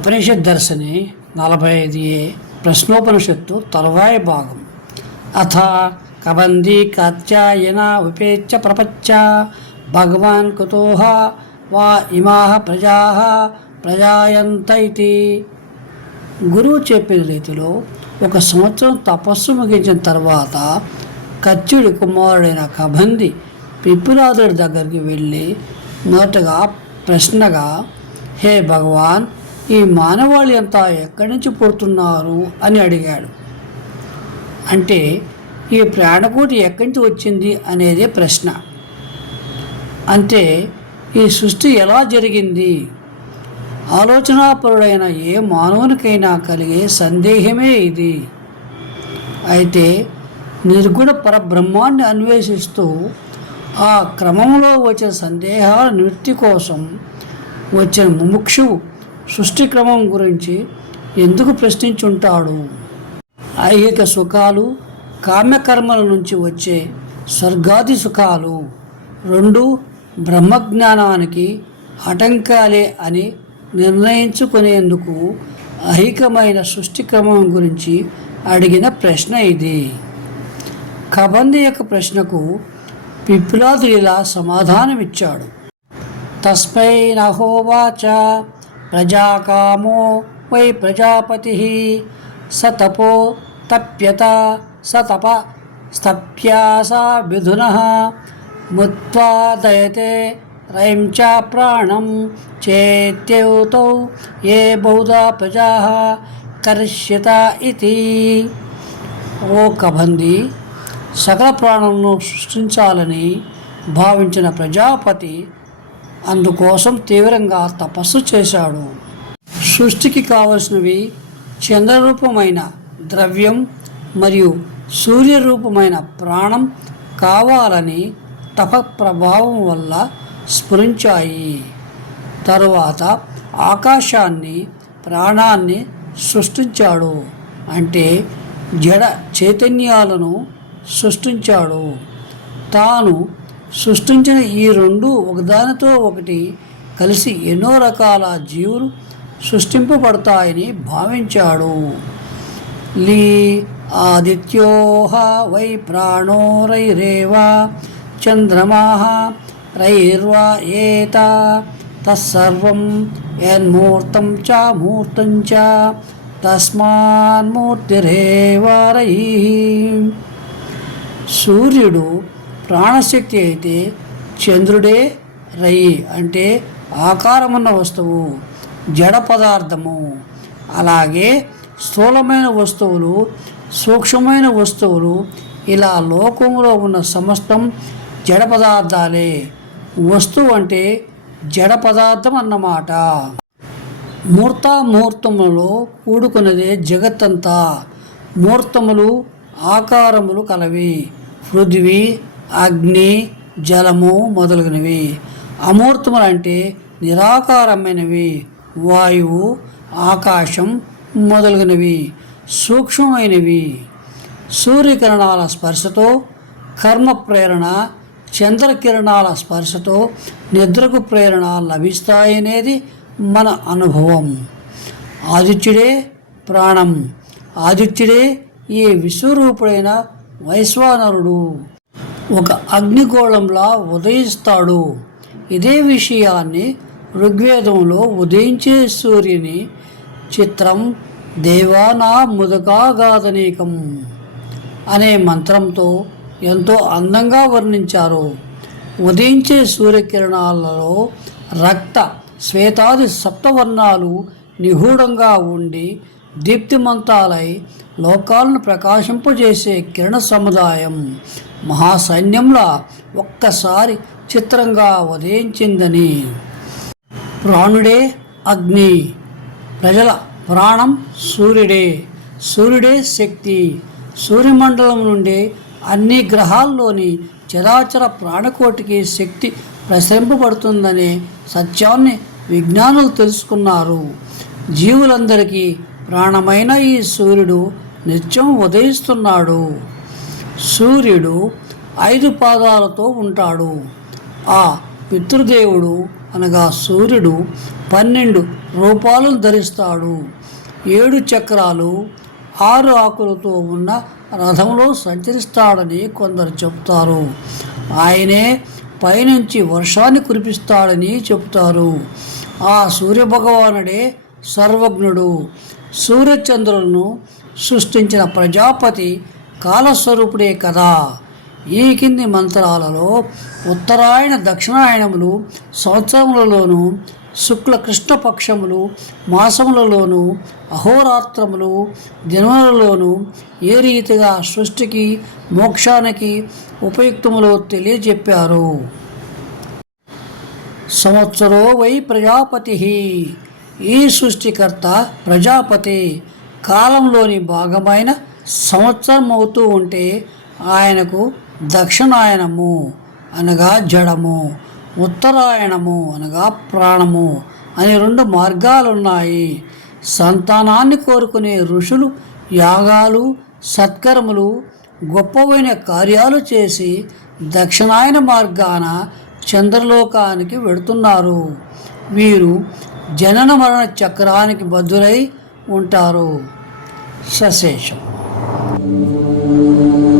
ఉపనిషత్ దర్శని నలభై ఐదు ఏ ప్రశ్నోపనిషత్తు తర్వాయి భాగం. అథ కబందీ కాత్యాయన ఉపేచ్చ ప్రపంచ భగవాన్ కుతోహ వా ఇమా ప్రజా ప్రజాయంత ఇది. గురువు చెప్పిన రీతిలో ఒక సంవత్సరం తపస్సు ముగించిన తర్వాత కచ్చుడి కుమారుడైన కబంది పిప్పిలాదుడి దగ్గరికి వెళ్ళి మొదటగా ప్రశ్నగా హే భగవాన్ ఈ మానవాళి అంతా ఎక్కడి నుంచి పుడుతున్నారు అని అడిగాడు. అంటే ఈ ప్రాణకోటి ఎక్కడి నుంచి వచ్చింది అనేదే ప్రశ్న. అంటే ఈ సృష్టి ఎలా జరిగింది? ఆలోచనాపరుడైన ఏ మానవునికైనా కలిగే సందేహమే ఇది. అయితే నిర్గుణ పరబ్రహ్మాన్ని అన్వేషిస్తూ ఆ క్రమంలో వచ్చిన సందేహాల నివృత్తి కోసం వచ్చిన ముముక్షువు సృష్టి క్రమం గురించి ఎందుకు ప్రశ్నించుంటాడు? ఐహిక సుఖాలు కామ్యకర్మల నుంచి వచ్చే స్వర్గాది సుఖాలు. రెండు బ్రహ్మజ్ఞానానికి ఆటంకాలే అని నిర్ణయించుకునేందుకు ఐహికమైన సృష్టి క్రమం గురించి అడిగిన ప్రశ్న ఇది. కబంది యొక్క ప్రశ్నకు పిప్లాదు ఇలా సమాధానమిచ్చాడు. తస్మై నహోవాచ ప్రజాకామో వై ప్రజాపతి స తపో తప్యత స తప స్తప్యాసా విధున ముత్వాదయతే రయం చ ప్రాణం చేత్యౌతౌ ఏ బహుదా ప్రజా కరిష్యత ఇది ఓ కబంది సకల ప్రాణులను సృష్టించాలని భావించిన ప్రజాపతి అందుకోసం తీవ్రంగా తపస్సు చేశాడు. సృష్టికి కావలసినవి చంద్రరూపమైన ద్రవ్యం మరియు సూర్యరూపమైన ప్రాణం కావాలని తప ప్రభావం వల్ల స్ఫురించాయి. తరువాత ఆకాశాన్ని ప్రాణాన్ని సృష్టించాడు. అంటే జడ చైతన్యాలను సృష్టించాడు. తాను సృష్టించిన ఈ రెండు ఒకదానితో ఒకటి కలిసి ఎన్నో రకాల జీవులు సృష్టింపబడతాయని భావించాడు. లీ ఆదిత్యోహ వై ప్రాణోరైరేవా చంద్రమాహ రైర్వా ఏత తత్సర్వం యన్మూర్తం చ మూర్తం చ తస్మాన్మూర్తిరేవారై సూర్యుడు ప్రాణశక్తి అయితే చంద్రుడే రయి అంటే ఆకారమున్న వస్తువు జడ పదార్థము. అలాగే స్థూలమైన వస్తువులు సూక్ష్మమైన వస్తువులు ఇలా లోకంలో ఉన్న సమస్తం జడ పదార్థాలే. వస్తువు అంటే జడ పదార్థం అన్నమాట. మూర్తామూర్తములలో కూడుకున్నదే జగత్తంతా. మూర్తములు ఆకారములు కలవి. పృథ్వీ అగ్ని జలము మొదలగునవి. అమూర్తములు అంటే నిరాకారమైనవి. వాయువు ఆకాశం మొదలగునవి. సూక్ష్మమైనవి. సూర్యకిరణాల స్పర్శతో కర్మ ప్రేరణ చంద్రకిరణాల స్పర్శతో నిద్రకు ప్రేరణ లభిస్తాయనేది మన అనుభవం. ఆదిత్యుడే ప్రాణం. ఆదిత్యుడే ఈ విశ్వరూపుడైన వైశ్వానరుడు. ఒక అగ్నిగోళంలా ఉదయిస్తాడు. ఇదే విషయాన్ని ఋగ్వేదంలో ఉదయించే సూర్యుని చిత్రం దేవానా ముదకాగాధనీకం అనే మంత్రంతో ఎంతో అందంగా వర్ణించారు. ఉదయించే సూర్యకిరణాలలో రక్త శ్వేతాది సప్తవర్ణాలు నిగూఢంగా ఉండి దీప్తిమంతాలై లోకాలను ప్రకాశింపజేసే కిరణ సముదాయం మహాసైన్యంలా ఒక్కసారి చిత్రంగా ఉదయించిందని. ప్రాణుడే అగ్ని ప్రజల ప్రాణం సూర్యుడే. సూర్యుడే శక్తి. సూర్యమండలం నుండి అన్ని గ్రహాల్లోని చరాచర ప్రాణకోటికి శక్తి ప్రసరింపబడుతుందనే సత్యాన్ని విజ్ఞానులు తెలుసుకున్నారు. జీవులందరికీ ప్రాణమైన ఈ సూర్యుడు నిత్యం ఉదయిస్తున్నాడు. సూర్యుడు ఐదు పాదాలతో ఉంటాడు. ఆ పితృదేవుడు అనగా సూర్యుడు పన్నెండు రూపాలను ధరిస్తాడు. ఏడు చక్రాలు ఆరు ఆకులతో ఉన్న రథంలో సంచరిస్తాడని కొందరు చెప్తారు. ఆయనే పైనుంచి వర్షాన్ని కురిపిస్తాడని చెప్తారు. ఆ సూర్యభగవానుడే సర్వజ్ఞుడు. సూర్యచంద్రులను సృష్టించిన ప్రజాపతి కాలస్వరూపుడే కదా. ఈ కింది మంత్రాలలో ఉత్తరాయణ దక్షిణాయనములు సంవత్సరములలోనూ శుక్ల కృష్ణపక్షములు మాసములలోనూ అహోరాత్రములు దినములలోనూ ఏ రీతిగా సృష్టికి మోక్షానికి ఉపయుక్తములో తెలియజెప్పారు. సంవత్సరో వై ప్రజాపతి ఈ సృష్టికర్త ప్రజాపతి. కాలంలోని భాగమైన సంవత్సరం అవుతూ ఉంటే ఆయనకు దక్షిణాయనము అనగా జడము ఉత్తరాయణము అనగా ప్రాణము అని రెండు మార్గాలున్నాయి. సంతానాన్ని కోరుకునే ఋషులు యాగాలు సత్కర్మలు గొప్పవైన కార్యాలు చేసి దక్షిణాయన మార్గాన చంద్రలోకానికి వెడుతున్నారు వీరు జనన మరణ చక్రానికి బద్దులై ఉంటారు. సశేషం うん。